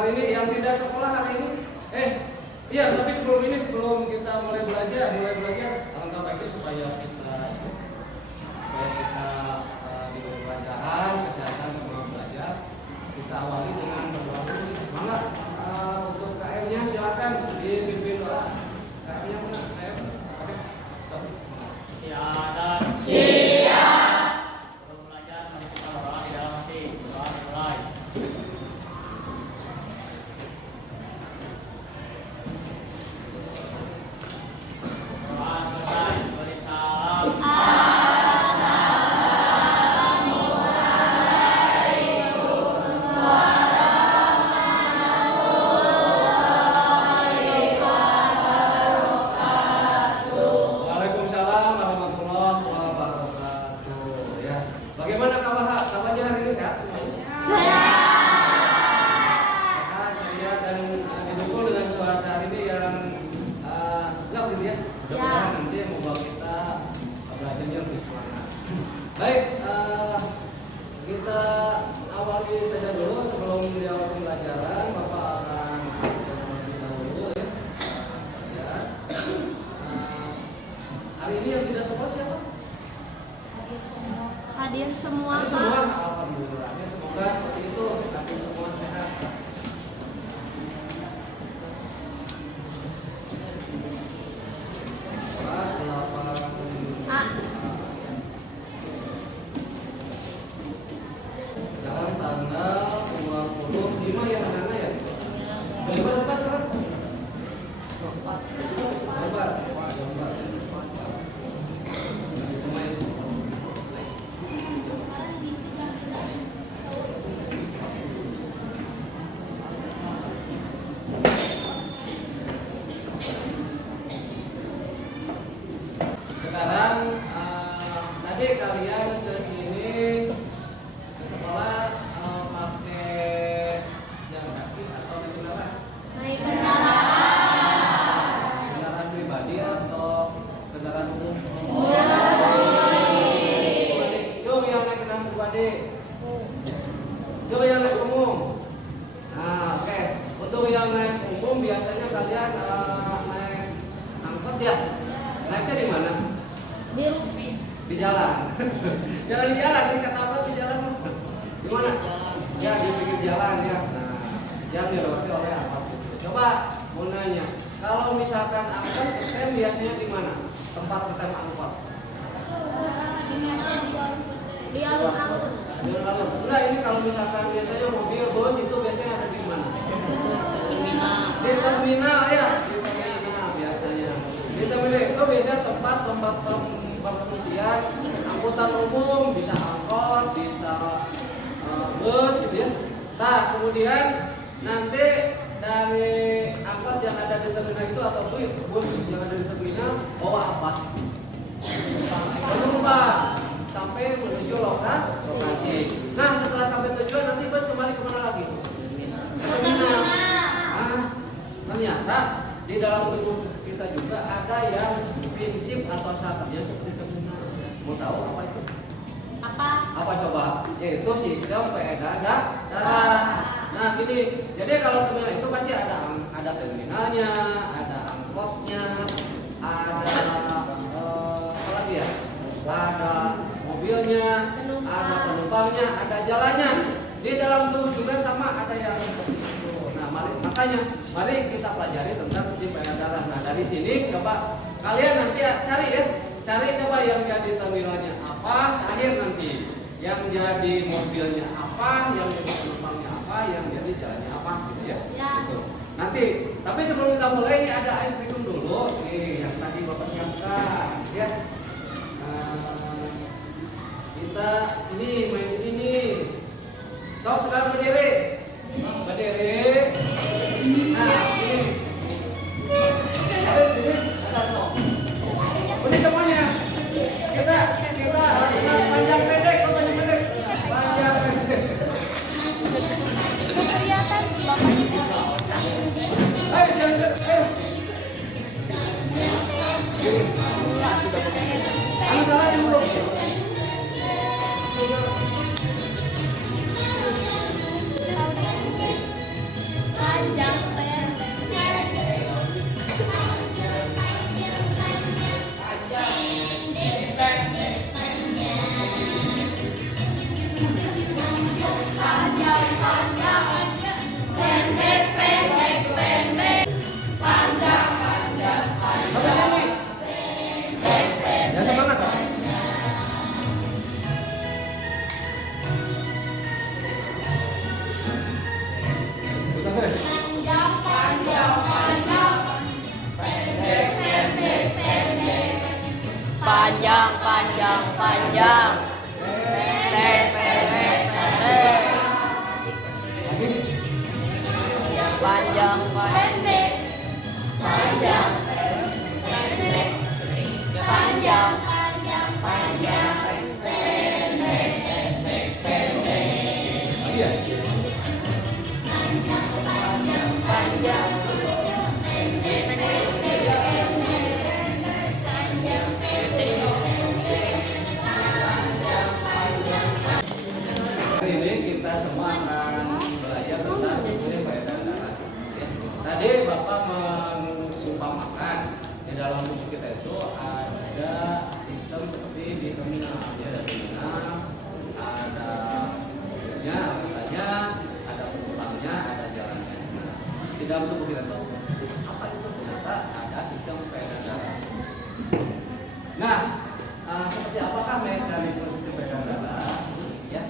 hari ini yang tidak sekolah hari ini. Iya, tapi sebelum kita mulai belajar, alangkah baiknya supaya kita diberi pelajaran kesehatan sebelum belajar. Kita awali dengan berdoa dulu. Semangat untuk KM-nya silakan dipimpin doa. KM-nya mana? KM. Oke. Ya, dan siap. Sebelum belajar mari kita berdoa di dalam hati. Doa dimulai. Doa selesai. Beri salam. Waalaikumsalam warahmatullahi wabarakatuh. Ya, bagaimana kabarnya hari ini, sehat semuanya? Sehat, ceria dan didukung dengan cuaca hari ini yang segar gitu ya. Mudah-mudahan nanti membawa kita belajarnya lebih semangat. Baik, kita awali saja dulu sebelum diawali pembelajaran. Bapak akan terlebih dahulu ya. Hari ini yang tidak sekolah siapa? Hadir semua, Hadir Pak. semua, alhamdulillah. Ya, semoga seperti itu, hadir semua sehat. Jalan tanggal 25 ya mana ya? 25 apa sekarang? 24. Sekarang tadi kalian ke sini ke sekolah pakai jalan kaki atau naik kendaraan? Naik kendaraan. Kendaraan pribadi atau kendaraan umum? Coba yang naik kendaraan pribadi. Coba yang naik umum. Nah, oke. Untuk yang naik umum biasanya kalian naik angkot ya? Naiknya di mana? Di jalan. Jangan di jalan, ini kata apa di jalan? Di mana? Ya, di pinggir jalan ya. Nah, yang dilewati oleh angkot itu. Coba mau nanya, kalau misalkan angkot ngetem biasanya di mana? Tempat ngetem angkot? Di alun-alun. Di alun-alun. Enggak, ini kalau misalkan biasanya mobil bus itu biasanya ada di mana? Terminal. Di terminal ya, di terminal biasanya. Di terminal itu biasanya tempat penguncian angkutan umum, bisa angkot, bisa bus gitu ya. Nah, kemudian nanti dari angkot yang ada di terminal itu atau bus yang ada di terminal bawa apa? Penumpang sampai menuju lokasi. Nah, setelah sampai tujuan nanti bus kembali kemana lagi? Terminal. Ternyata di dalam tubuh kita juga ada yang prinsip atau syaratnya seperti terminal. Mau tahu apa itu? Apa coba? Yaitu sistem peredaran darah. Nah, gini. Jadi kalau terminal itu pasti ada terminalnya, ada angkotnya, ada apa lagi ya? Ada mobilnya, ada penumpangnya, ada jalannya. Di dalam tubuh juga sama ada yang seperti itu. Nah, mari kita pelajari tentang sistem peredaran darah. Nah, dari sini coba kalian nanti cari coba yang jadi terminalnya apa, akhir nanti yang jadi mobilnya apa, yang jadi penumpangnya apa, yang jadi jalannya apa, gitu ya. Gitu. Nanti, tapi sebelum kita mulai ini ada air minum dulu, nih yang tadi bapak siapkan, ya. Kita ini main ini nih. Sok sekarang berdiri. Nah, ini. Sini, sok. Ini semuanya. Kita panjang pendek, panjang pendek. Kelihatan sih Bapak. ya? Hari ini kita semua akan belajar tentang sistem peredaran darah. Ya. Tadi Bapak mengumpamakan di dalam buku kita itu ada sistem seperti di terminal, ya, ada terminal, ada mobilnya, angkutannya, ada penumpangnya, ada jalannya. Nah, di dalam tubuh kita itu apa itu ternyata ada sistem peredaran darah. Nah, seperti apakah mekanisme sistem peredaran darah? Ya.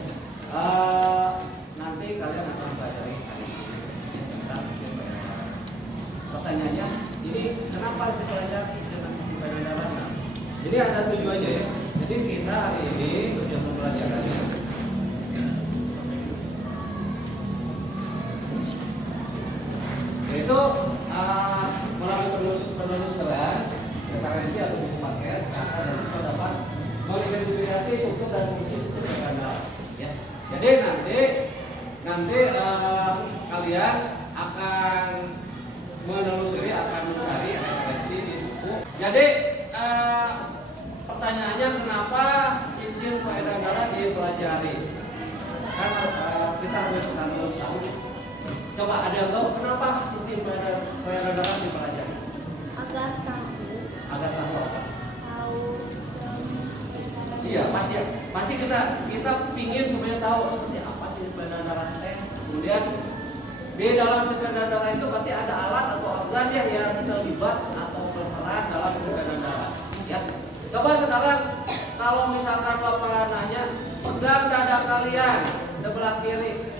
Nanti kalian akan pelajari hari ini tentang sistem peredaran darah. Pertanyaannya, ini kenapa dipelajari tentang sistem peredaran darah? Nah, jadi ada tujuannya ya. Jadi kita hari ini tujuan pembelajarannya yaitu melalui penelusuran referensi atau buku paket akan dapat mengidentifikasi struktur dan fungsi sistem peredaran darah. Ya. Jadi nanti kalian akan menelusuri, akan mencari referensi di buku. Jadi pertanyaannya, kenapa sistem peredaran darah dipelajari? Karena kita harus tahu. Coba ada yang tahu kenapa sistem peredaran darah dipelajari? Agar tahu. Agar tahu apa? Tahu. Iya, pasti kita pingin sebenarnya tahu seperti apa sih peredaran darah teh. Kemudian di dalam peredaran darah itu pasti ada alat atau organ ya yang terlibat atau berperan dalam peredaran darah. Ya. Coba sekarang kalau misalkan Bapak nanya, pegang dada kalian sebelah kiri,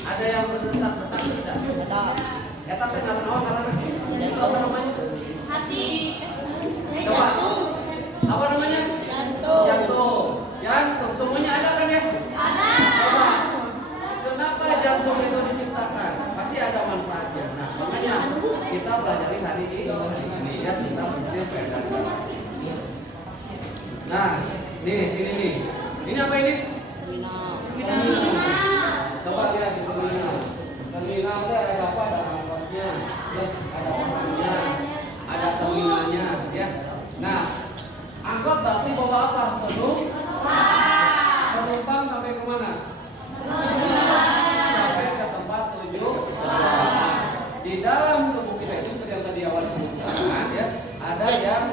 ada yang berdetak-detak tidak? Betul. Eta teh karena apa namanya? Hati. Coba. Apa namanya? Jantung. Semuanya ada kan ya? Ada. Coba. Kenapa jantung itu diciptakan? Pasti ada manfaatnya. Nah, makanya kita pelajari hari ini ya, kita belajar peredaran darah. Nah, sini nih. Ini apa ini? Terminal. Coba lihat di terminal. Terminal itu ada apa? Ada angkotnya, ya, ada orangnya, ada terminalnya, ya. Nah, angkot berarti bawa apa? Penumpang sampai ke mana? Sampai ke tempat tujuan. Di dalam tubuh kita itu seperti yang tadi awal disebutkan, ya, ada yang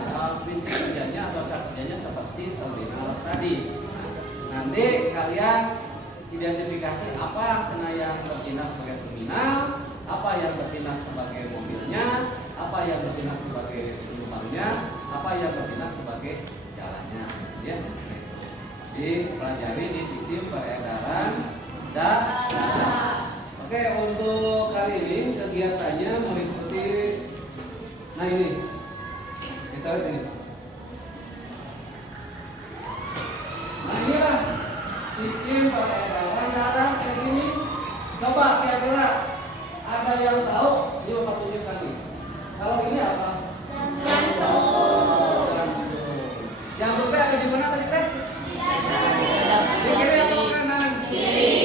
prinsip kerjanya atau cara kerjanya seperti terminal tadi. Nah, nanti kalian identifikasi apa yang bertindak sebagai terminal, apa yang bertindak sebagai mobilnya, apa yang bertindak sebagai penumpangnya, apa yang bertindak sebagai jalannya, ya. Dipelajari di sistem peredaran darah. Oke, untuk kali ini kegiatannya meliputi, nah ini kita lihat ini. Nah inilah sistem peredaran darah kayak gini. Coba kira-kira ada yang tahu? Dia Bapak tunjukkan nih. Kalau ini apa? Jantung. Jantung teh ada di mana tadi teh? Di kiri atau kanan? Kiri.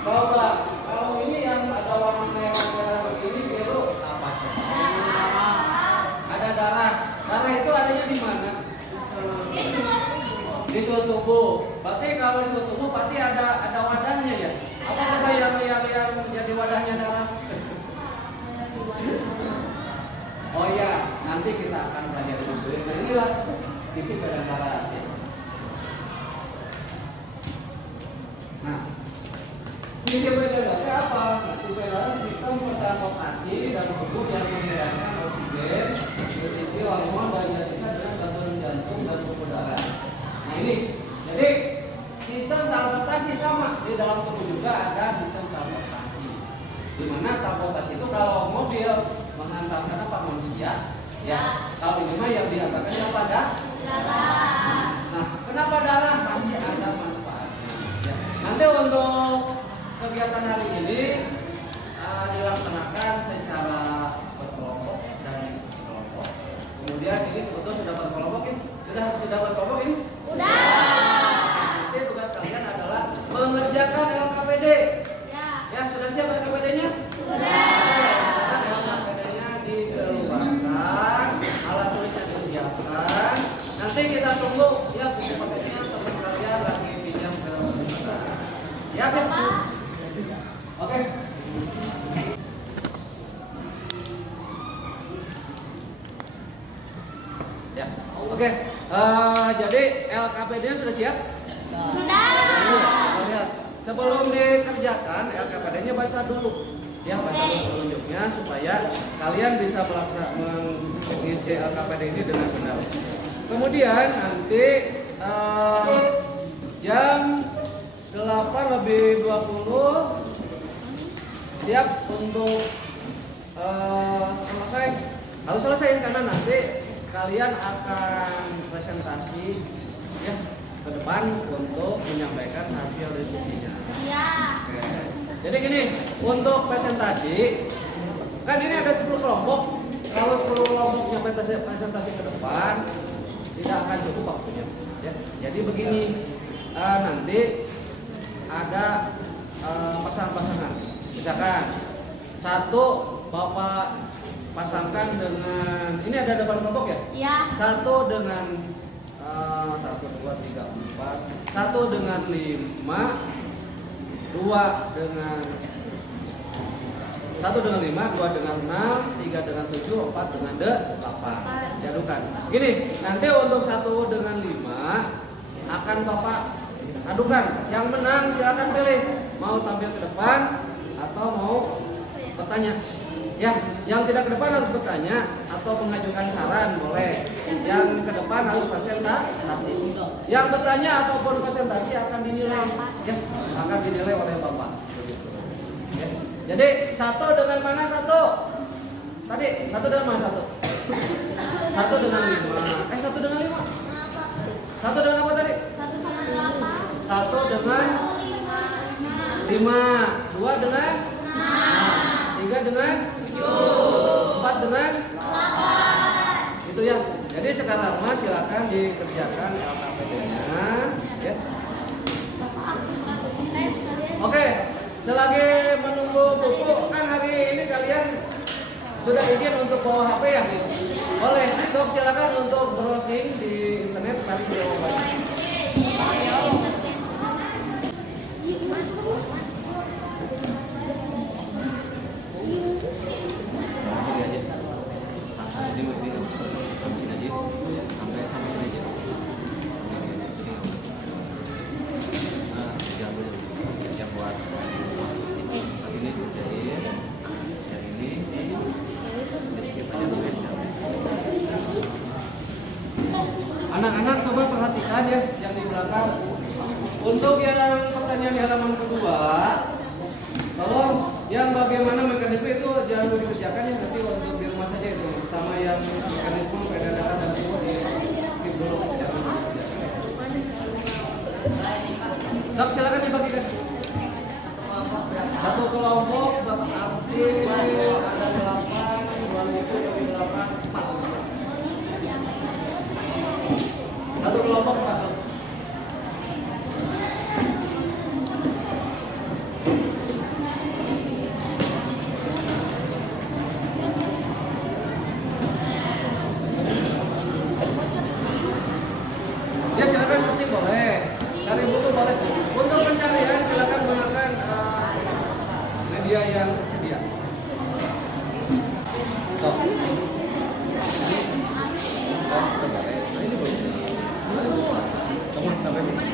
Coba kalau ini yang ada warna merah begini biru apa? Ada darah. Darah itu adanya di mana? Di seluruh tubuh. Berarti kalau di seluruh tubuh berarti ada wadahnya ya. Apa ada yang menjadi wadahnya darah? Oh iya, nanti kita akan belajar dulu. Nah inilah titik peredaran darah. Ya. Nah, sistem peredaran darah apa? Nah, sistem peredaran sistem transportasi dalam tubuh yang mengedarkan oksigen, nutrisi, hormon dan sisa dengan bantuan jantung dan pembuluh darah. Nah ini, jadi sistem transportasi sama di dalam tubuh juga ada sistem transportasi. Di mana transportasi itu kalau mobil mengantarkan apa manusia, ya. Kalau ini mah yang diantarkan apa darah. Nah, kenapa darah? Pasti ada manfaatnya. Ya. Nanti untuk kegiatan hari ini dilaksanakan secara berkelompok dan diskusi kelompok. Kemudian ini betul sudah berkelompok ini? Sudah berkelompok ini? Udah. Nanti tugas kalian adalah Adit. Oke. Ya, oke. Jadi LKPD-nya sudah siap? Sudah. Lihat. Sebelum dikerjakan LKPD-nya baca dulu. Ya, baca dulu petunjuknya supaya kalian bisa mengisi LKPD ini dengan benar. Kemudian nanti jam 8:20 siap untuk selesai. Harus selesai karena nanti kalian akan presentasi ya ke depan untuk menyampaikan hasil diskusinya. Iya. Oke. Jadi gini, untuk presentasi kan ini ada 10 kelompok. Kalau 10 kelompok presentasi ke depan tidak akan cukup waktunya. Ya. Jadi begini, nanti ada pasangan-pasangan. Misalkan satu Bapak pasangkan dengan ini ada 8 kelompok ya? Iya. Satu dengan 1, 2, 3, 4. Satu dengan 5, 2 dengan 1 dengan 5, 2 dengan 6, 3 dengan 7, 4 dengan 8. Jadukan. Gini, nanti untuk 1 dengan 5 akan Bapak adukan. Yang menang silakan pilih mau tampil ke depan atau mau bertanya. Ya, yang tidak ke depan harus bertanya atau mengajukan saran boleh. Yang ke depan harus presentasi. Yang bertanya ataupun presentasi akan dinilai. Ya, akan dinilai oleh Bapak. Ya. Jadi 1 dengan mana 1? Tadi 1 dengan mana 1? 1 dengan 5. 1 dengan 5. 1 dengan apa tadi? 1 sama 8. 1 dengan 5. 2 dengan 3 dengan 4 dengan 8. Itu ya. Jadi sekarang mas silakan dikerjakan LKPD-nya ya. Oke, selagi menunggu buku kan hari ini kalian sudah izin untuk bawa HP ya? Boleh. Sok silakan untuk browsing di internet cari jawabannya. Anak-anak coba perhatikan ya yang di belakang. Untuk yang pertanyaan di halaman kedua, tolong yang bagaimana mekanisme itu jangan dulu dikerjakan ya, nanti untuk di rumah saja itu sama yang mekanisme peredaran data dan itu di skip dulu. Sok silakan dibagikan. Satu kelompok berarti ada 8, 2 itu bagi 8, 4. Satu kelompok 4. Ya silakan ketik boleh, cari buku boleh. Untuk pencarian silakan gunakan media yang tersedia. Stop. Ini boleh. Kamu sampai sini.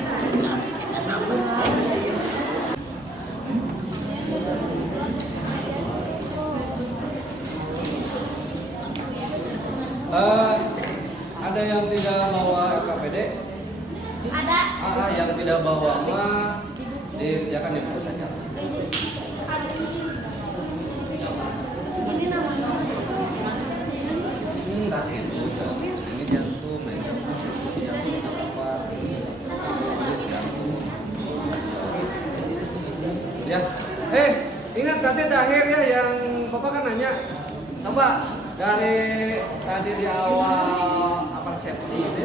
Ada yang tidak bawa LKPD? Ada. Yang tidak bawa mah dikerjakan di buku saja. Ini namanya. Enggak itu. Ini jantung, ya. Ingat nanti terakhir ya yang Bapak kan nanya. Coba dari tadi di awal persepsi ini,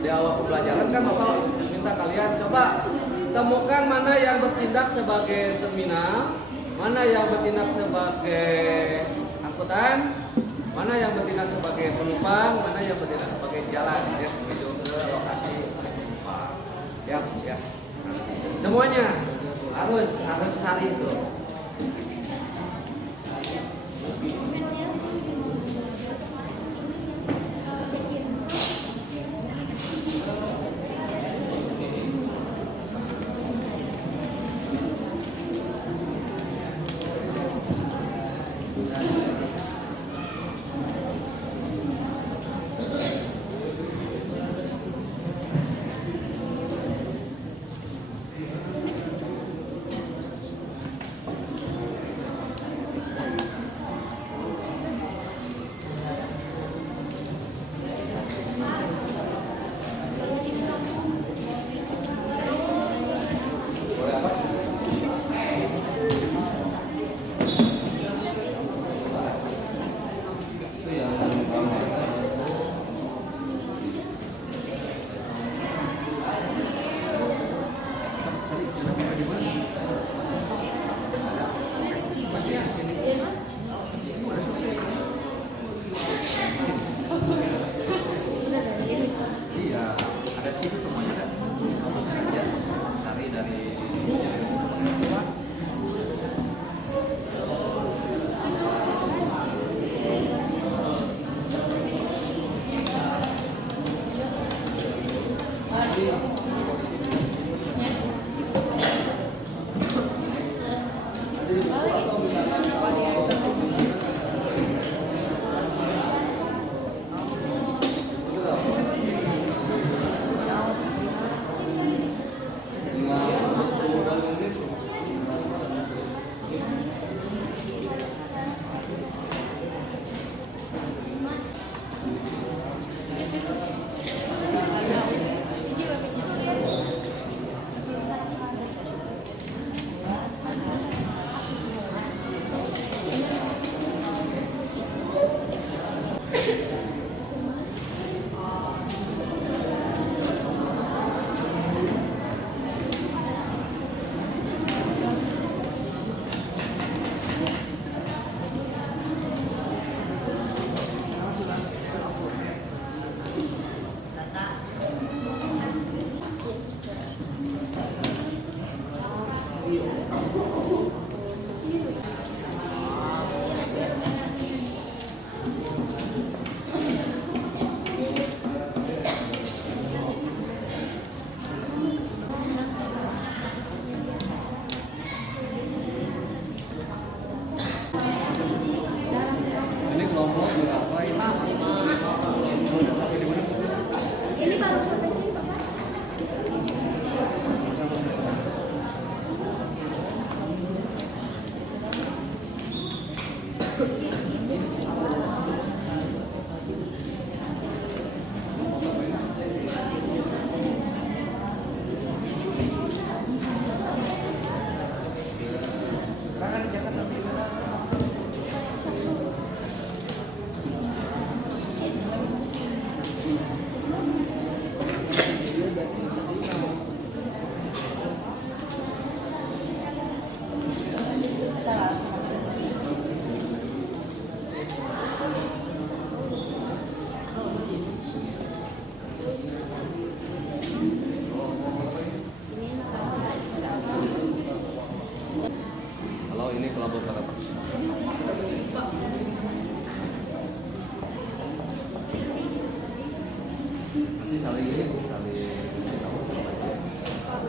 di awal pembelajaran kan Bapak minta kalian coba temukan mana yang bertindak sebagai terminal, mana yang bertindak sebagai angkutan, mana yang bertindak sebagai penumpang, mana yang bertindak sebagai jalan ya menuju ke lokasi penumpang. Ya. Semuanya. harus cari itu.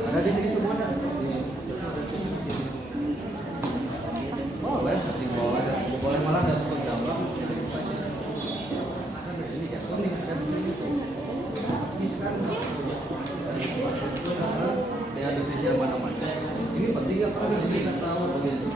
Ada di sini semua ada. Boleh, boleh malah ada sepuluh gambar. Ada di sini ya, ini ada di sini. Ini kan. Ini ada di sini mana-mana. Ini penting ya kalau di sini kan tahu begitu.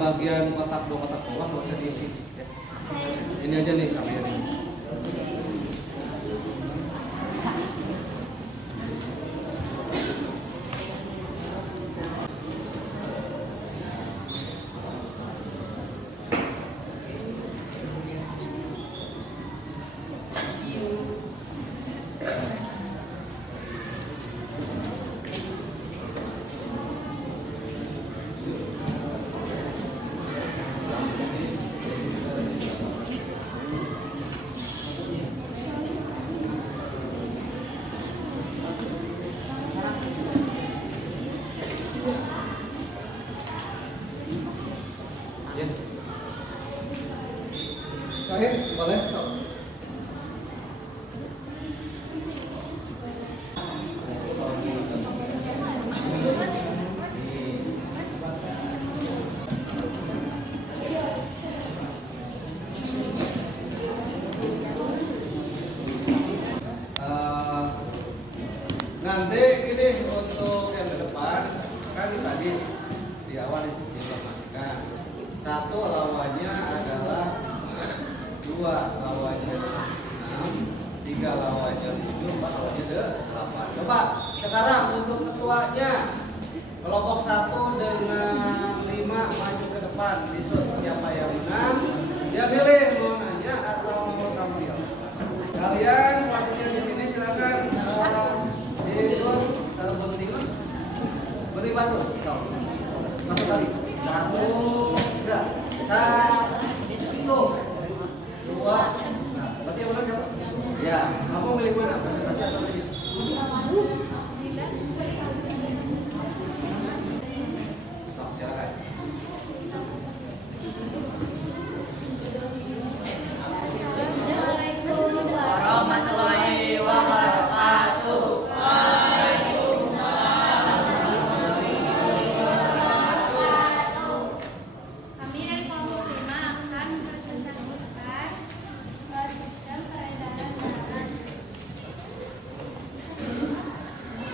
Bagian kotak dua kotak bawah nggak usah diisi. Ini aja nih kalian ini. kan tadi di awal diinformasikan. 1 lawannya adalah 2 lawannya 6, 3 lawannya 7, 4 lawannya 8. Coba sekarang untuk ketuanya kelompok 1 dengan 5 maju ke depan. Disut siapa yang menang? Dia pilih mau nanya atau mau tampil. Kalian posisinya di sini silakan. Disut berhenti mas. Beri batu. Satu kali. 1, 2, 1, 2. Nah, berarti yang menang siapa? Ya, kamu milih mana? Presentasi atau lagi? Silakan. Warahmatullahi wabarakatuh. Kami dari kelompok 5 akan presentasikan sistem peredaran darah.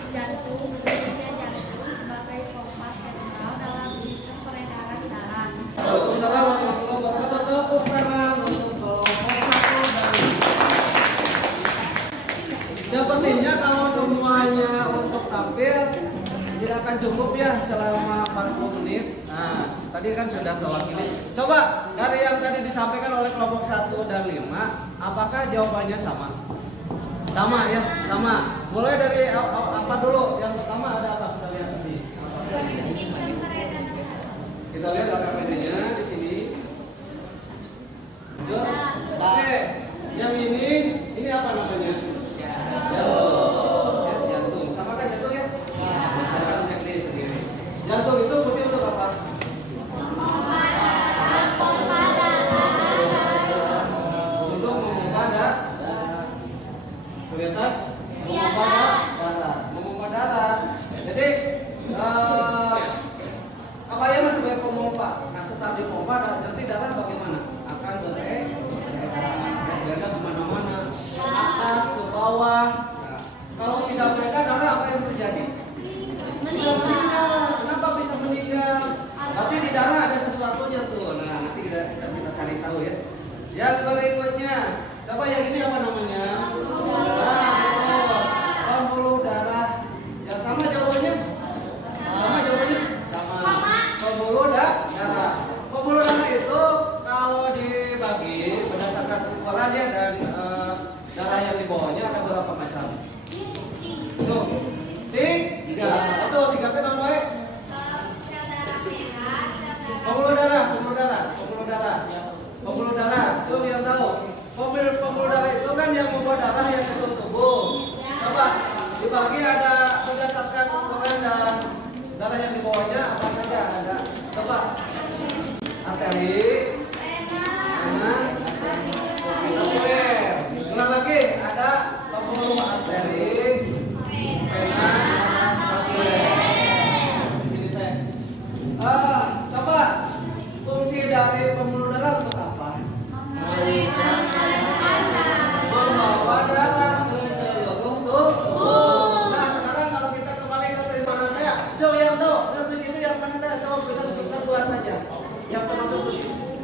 Jantung sebagai pompa sentral dalam sistem peredaran darah. Waalaikumsalam warahmatullahi wabarakatuh. Tepuk tangan untuk kelompok 1 dan 5. Sepertinya kalau semuanya untuk tampil tidak akan cukup ya selama 40 menit. Nah, tadi kan sudah terwakili. Coba dari yang tadi disampaikan oleh kelompok 1 dan 5, apakah jawabannya sama? Sama ya, sama. Mulai dari apa dulu? Yang pertama ada apa? Kita lihat tadi. Sistem peredaran darah. Kita lihat AKPD-nya di sini. Lanjut. Oke. Yang ini apa namanya? Jantung. Ya, jantung. Sama kan jantung ya? Sekarang cek deh sendiri. Jantung itu fungsi untuk apa? Untuk memompa darah. Kelihatan? Memompa darah. Memompa darah. Jadi apa ya mas sebagai pemompa? Nah setelah dipompa nanti darah bagaimana? Akan beredar kemana-mana, ke atas, ke bawah. Nah, kalau tidak beredar darah apa yang terjadi? Bisa meninggal. Kenapa bisa meninggal? Berarti di darah ada sesuatunya tuh. Nah nanti kita cari tahu ya. Yang berikutnya, coba yang ini apa namanya? Pembuluh darah. Yang sama jawabannya? Sama jawabannya? Sama. Pembuluh darah. Pembuluh darah itu kalau dibagi berdasarkan ukurannya dan darah yang di bawahnya ada berapa macam? Tuh, 3. Atau 3 kan apa ya? Pembuluh darah. Tuh yang tahu. Pembuluh darah itu kan yang membuat darah yang ke seluruh tubuh. Coba dibagi ada berdasarkan ukuran dan darah yang di bawahnya apa saja ada. Coba arteri, vena, kapiler. Ulang lagi ada pembuluh arteri, vena, kapiler. Di sini teh. Coba fungsi dari pembuluh darah untuk apa? Membawa darah ke seluruh tubuh. Nah sekarang kalau kita kembali ke perimanan saya, jauh yang tahu, dan di sini yang mana ada, coba bisa sebutkan 2 saja. Yang termasuk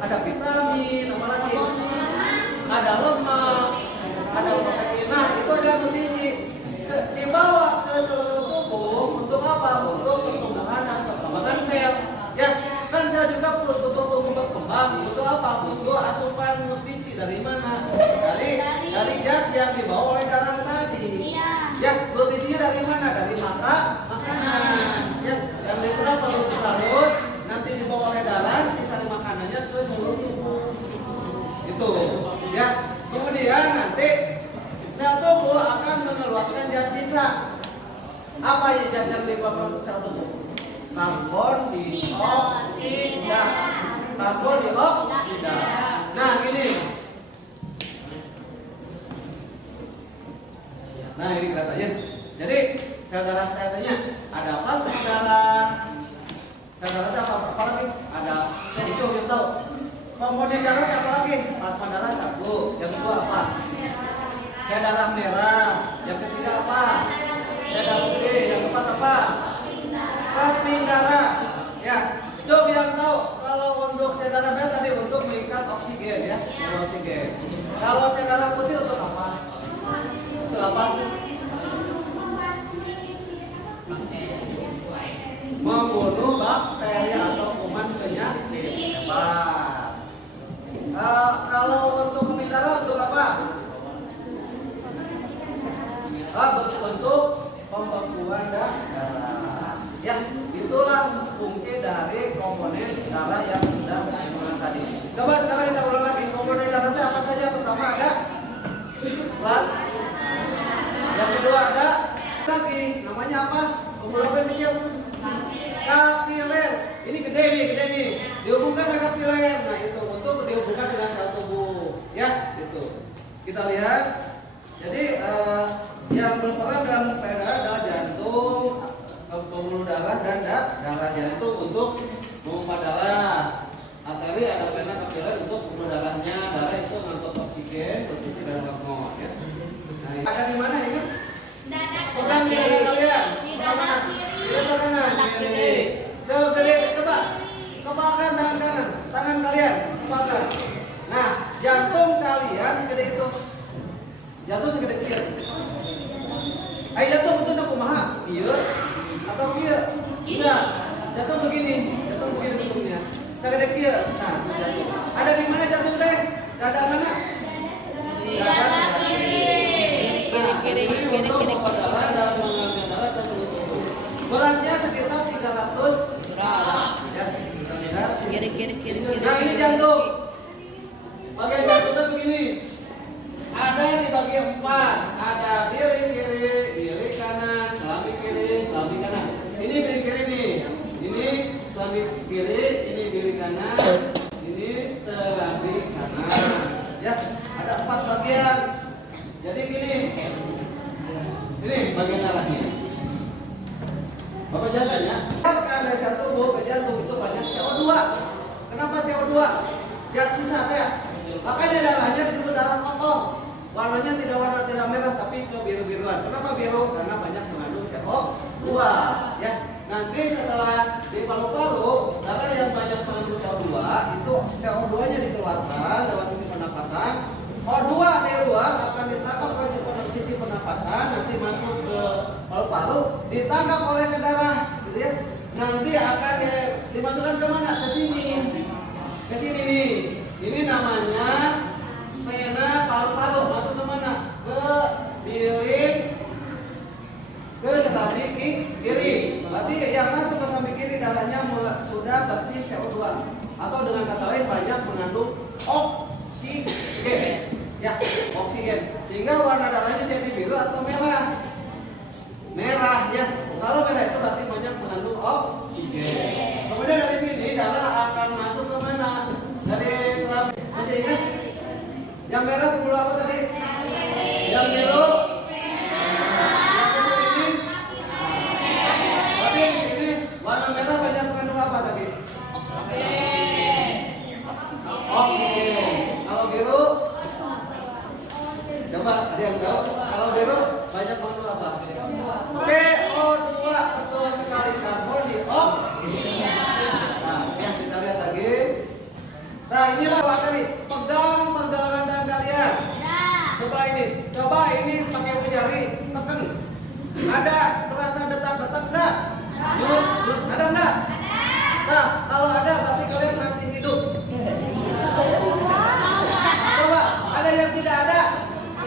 ada vitamin, apa lagi? Ada lemak, ada protein. Nah itu ada nutrisi. Dibawa ke seluruh tubuh untuk apa? Untuk pertumbuhan dan perkembangan sel. Ya, kan sel juga perlu tumbuh berkembang. Butuh apa? Butuh asupan nutrisi dari mana? Dari zat yang dibawa oleh darah tadi. Ya, nutrisinya dari mana? Dari makanan. Ya, yang diserap solusi halus, nanti dibawa oleh darah, sisa makanannya ke seluruh tubuh. Itu. Ya, kemudian nanti sel tubuh akan mengeluarkan zat sisa. Apa ya zat yang dikeluarkan sel tubuh? Karbon dioksida. Karbon dioksida. Nah, gini. Nah, ini kelihatannya. Jadi, sel darah kelihatannya ada plasma darah. Sel darah itu apa lagi? Ada yang hijau yang tahu. Komponen darah apa lagi? Plasma darah 1. Yang kedua apa? Sel darah merah. Yang ketiga apa? Sel darah putih. Yang keempat apa? Kaping darah. darah merah tadi untuk mengikat oksigen ya, oksigen. Kalau sel darah putih untuk apa? Untuk apa? Membunuh bakteri atau kuman penyakit. Hebat. Kalau untuk kemih darah untuk apa? Untuk pembekuan darah. Ya, itulah fungsi dari komponen darah yang sudah diulang tadi. Coba sekarang kita ulang lagi. Komponen darahnya apa saja? Pertama ada plas. Yang kedua ada lagi. Namanya apa? Pembuluh apa yang kecil? Kapiler. Ini gede nih. Dihubungkan dengan kapiler. Nah itu untuk dihubungkan dengan sel tubuh. Ya, itu. Kita lihat. Jadi yang berperan dalam darah adalah jantung, pembuluh darah dan darah jantung untuk memompa darah. Arteri ada vena kapiler untuk pembuluh darahnya. Darah itu mengangkut oksigen berfungsi dalam kemauan. Ya. Nah, ada di mana ini? Pegang di darah kalian. Di darah kiri. Darah kanan. Kiri. Coba kebakar tangan kanan, tangan kalian kebakar. Nah, jantung kalian segede itu. Jantung segede kia. Ayo jantung betul nak kumaha? Iya atau kia? Tidak. Jantung begini bentuknya. Segede kia. Nah, jantung. Ada di mana jantung teh? Dada mana? Dada kiri. Kiri untuk memompa darah dan mengalir darah ke seluruh tubuh. Beratnya sekitar 300 gram. Ya, kita lihat. Kiri. Nah, ini jantung. Bagian jantungnya begini. Ada di bagian 4. Ada diri kiri, diri kanan, selambi kiri, selambi kanan. Ini diri kiri nih. Ini selambi kiri, ini diri kanan, ini selambi kanan. Ya, ada 4 bagian. Jadi gini. Ini bagian darahnya. Bapak jaga ya. Ada sel tubuh ke jantung itu banyak CO2. Kenapa CO2? Zat sisa ya. Makanya darahnya disebut darah kotor. Warnanya tidak merah tapi kebiru-biruan. Kenapa biru? Karena banyak mengandung CO2. Ya. Nanti setelah di paru-paru, darah yang banyak mengandung CO2 itu CO2-nya dikeluarkan lewat sistem pernapasan. O2 di luar akan ditangkap oleh sistem pernapasan, nanti masuk ke paru-paru, ditangkap oleh sel darah, gitu ya. Nanti akan dimasukkan ke mana? Ke sini nih. Ini namanya vena paru-paru. Masuk ke mana? Ke bilik, ke selambi kiri. Berarti yang masuk ke selambi kiri darahnya sudah bersih CO2 atau dengan kata lain banyak mengandung oksigen. Ya, oksigen. Sehingga warna darahnya jadi biru atau merah. Merah ya. Kalau merah itu berarti banyak mengandung oksigen. Kemudian dari sini darah akan masuk ke mana? Dari selambi. Masih ingat? Yang merah pembuluh apa tadi? Yang biru? Yang biru ini? Tapi di sini warna merah banyak mengandung apa tadi? Oksigen. Kalau biru? Coba ada yang tahu? Kalau biru banyak mengandung apa? CO2. Betul sekali, karbon dioksida. Nah, ya kita lihat lagi. Nah, inilah tadi pegang pergelangan tangan kalian. Sebelah ini. Coba ini pakai jari tekan. Ada terasa detak-detak enggak? Ada enggak? Nah, kalau ada berarti kalian masih hidup. Coba, ada yang tidak ada?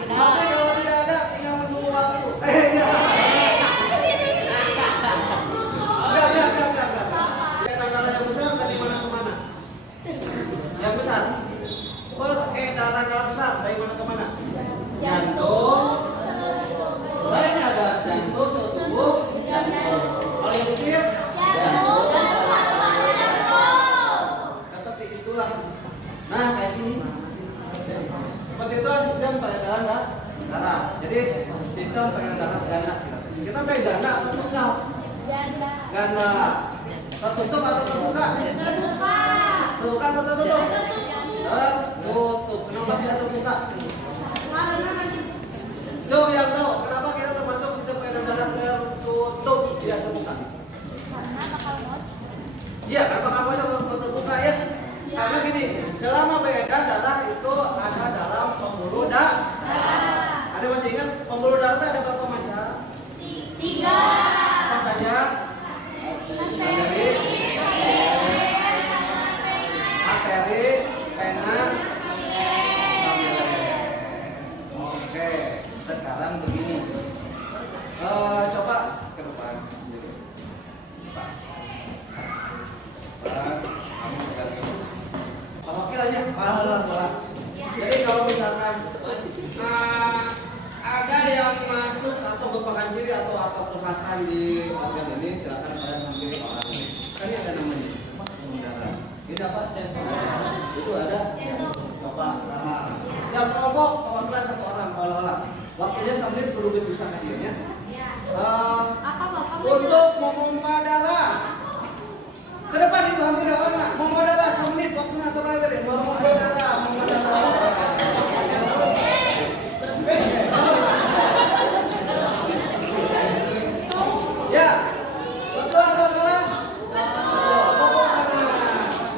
Berarti kalau tidak ada tinggal menunggu waktu. Darah yang besar dari mana ke mana? Yang besar. Darah besar dari mana ke mana? Jantung. Lainnya ada jantung, sel tubuh, jantung. Kalau yang kecil, jantung. Seperti itulah. Nah, kayak gini. Seperti itu sistem peredaran darah. Jadi sistem peredaran darah kita kayak ganda atau tunggal? Ganda. Tertutup atau terbuka? Terbuka atau tertutup? Tertutup. Kenapa tidak terbuka? Coba yang tahu kenapa kita termasuk sistem peredaran darah tertutup tidak terbuka? Karena bakal bocor. Iya, karena bakal bocor kalau terbuka ya. Karena sekarang begini. Coba ke depan. Pak. Kamu pegang ini. Oke aja, pola. Jadi kalau misalkan ada yang masuk atau berperan kiri atau kekerasan di organ ini, silakan kalian memilih orang ini. Ini ada namanya pemudara. Ini apa? Itu ada. Coba. Yang kelompok perwakilan satu orang olah. Waktunya 1 menit perlu bisa hadirnya. Untuk memompa darah. Ke depan itu hampir orang memompa darah 1 menit waktunya atau berapa? Memompa darah. Ya, betul atau salah?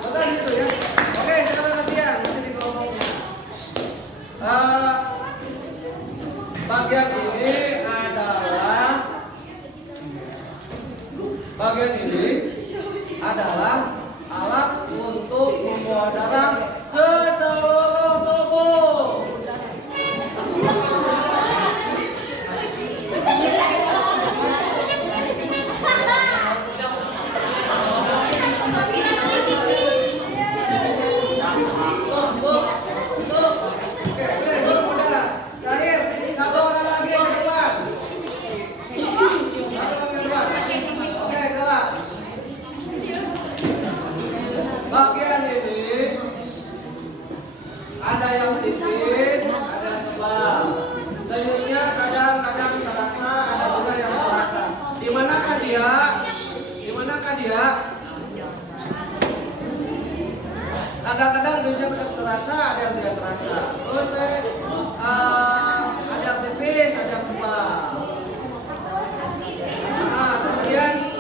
Betul gitu ya. Oke, sekarang latihan di kelompoknya. Bagian ini adalah alat untuk membawa darah ke seluruh tubuh. Bagian ini ada yang tipis, ada yang tebal. Jenisnya kadang-kadang terasa, ada juga yang terasa. Di manakah dia? Kadang-kadang dia terasa, ada yang tidak terasa. Terus ada yang tipis, ada yang tebal. Nah, kemudian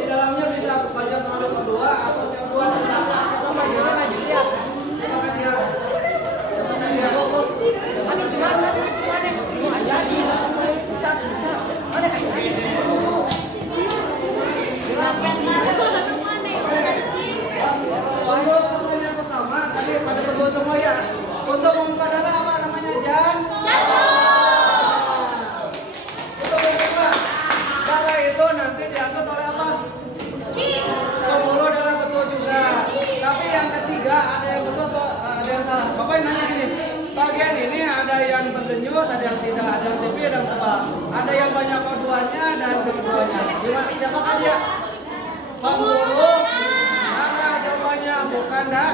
di dalamnya bisa banyak mengandung CO2 atau CO2 dan untuk memompa darah apa namanya, Jan? Untuk memompa darah itu nanti diangkut oleh apa? Pembuluh darah betul juga. Tapi yang ketiga ada yang betul atau ada yang salah? Bapak nanya gini, bagian ini ada yang berdenyut, ada yang tidak, ada yang tipis, ada yang tebal, ada yang banyak keduanya dan keduanya. Gimana? Siapakah dia? Pembuluh darah, jawabannya bukan dah.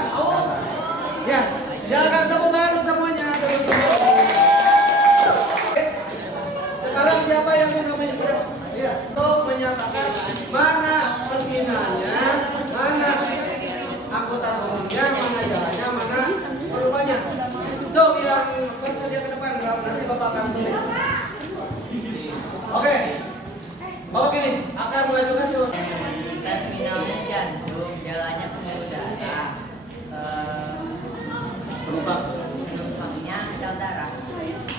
Ya. Jangan tepuk tangan semuanya. Sekarang siapa yang mau menyebut? Ya, untuk menyatakan mana pembinanya, mana anggota pembinanya, mana jalannya, mana perubahannya. Coba yang bersedia ke depan, nanti Bapak akan tulis. Oke. Bapak gini, akan mengajukan coba. Tes finalnya jantung, jalannya pembuluh darah. Penumpangnya sel darah.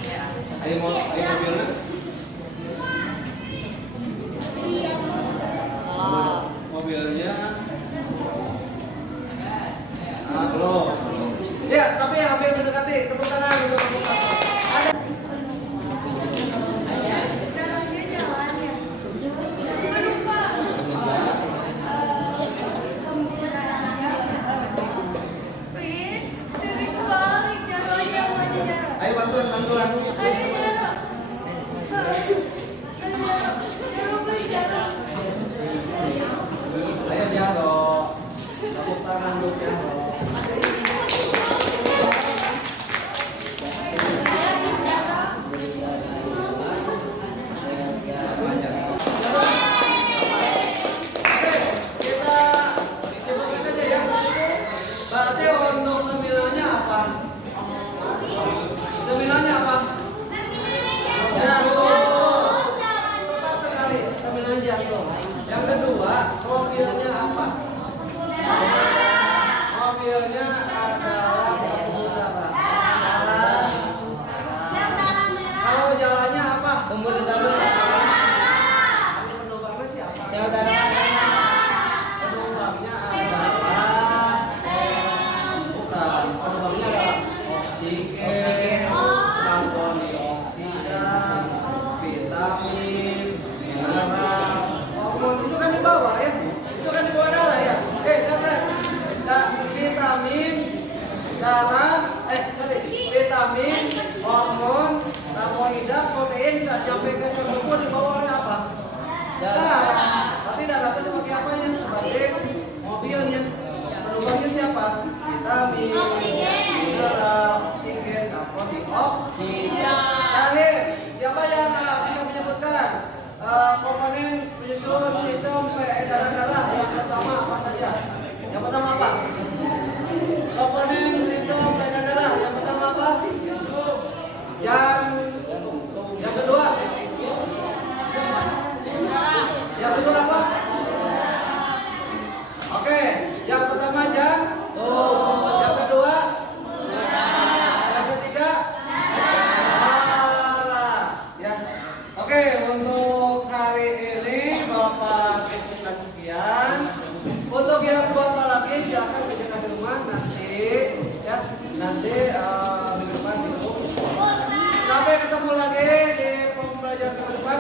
Ya. Ayo mobilnya. Mobilnya. Belum. Ya, tapi hampir mendekati. Tepuk tangan untuk Bapak. Ada. Ayo bantuan. Ayo Jaro, tepuk tangan dulu Jaro. Berarti untuk pemilihannya apa? Pemilihannya apa? Jantung. Tepat sekali, pemilihan jantung. Yang kedua, pemilihannya apa? tidak protein saat sampai ke sel tubuh dibawa oleh apa? Darah. Berarti darah itu sebagai apanya? Sebagai mobilnya. Penumpangnya siapa? Vitamin, mineral, oksigen, karbon dioksida. Terakhir, siapa yang bisa menyebutkan komponen penyusun sistem peredaran darah yang pertama apa saja? Yang pertama apa? Komponen sistem peredaran darah yang pertama apa? Yang kedua? Yang kedua apa? Oke, yang pertama jantung. Yang kedua? Yang ketiga? Darah. Ya. Oke, untuk hari ini Bapak diskusikan sekian. Untuk yang puasa lagi silakan kerjakan di rumah nanti ya. Nanti minggu depan itu. Sampai ketemu lagi di pembelajaran ke depan.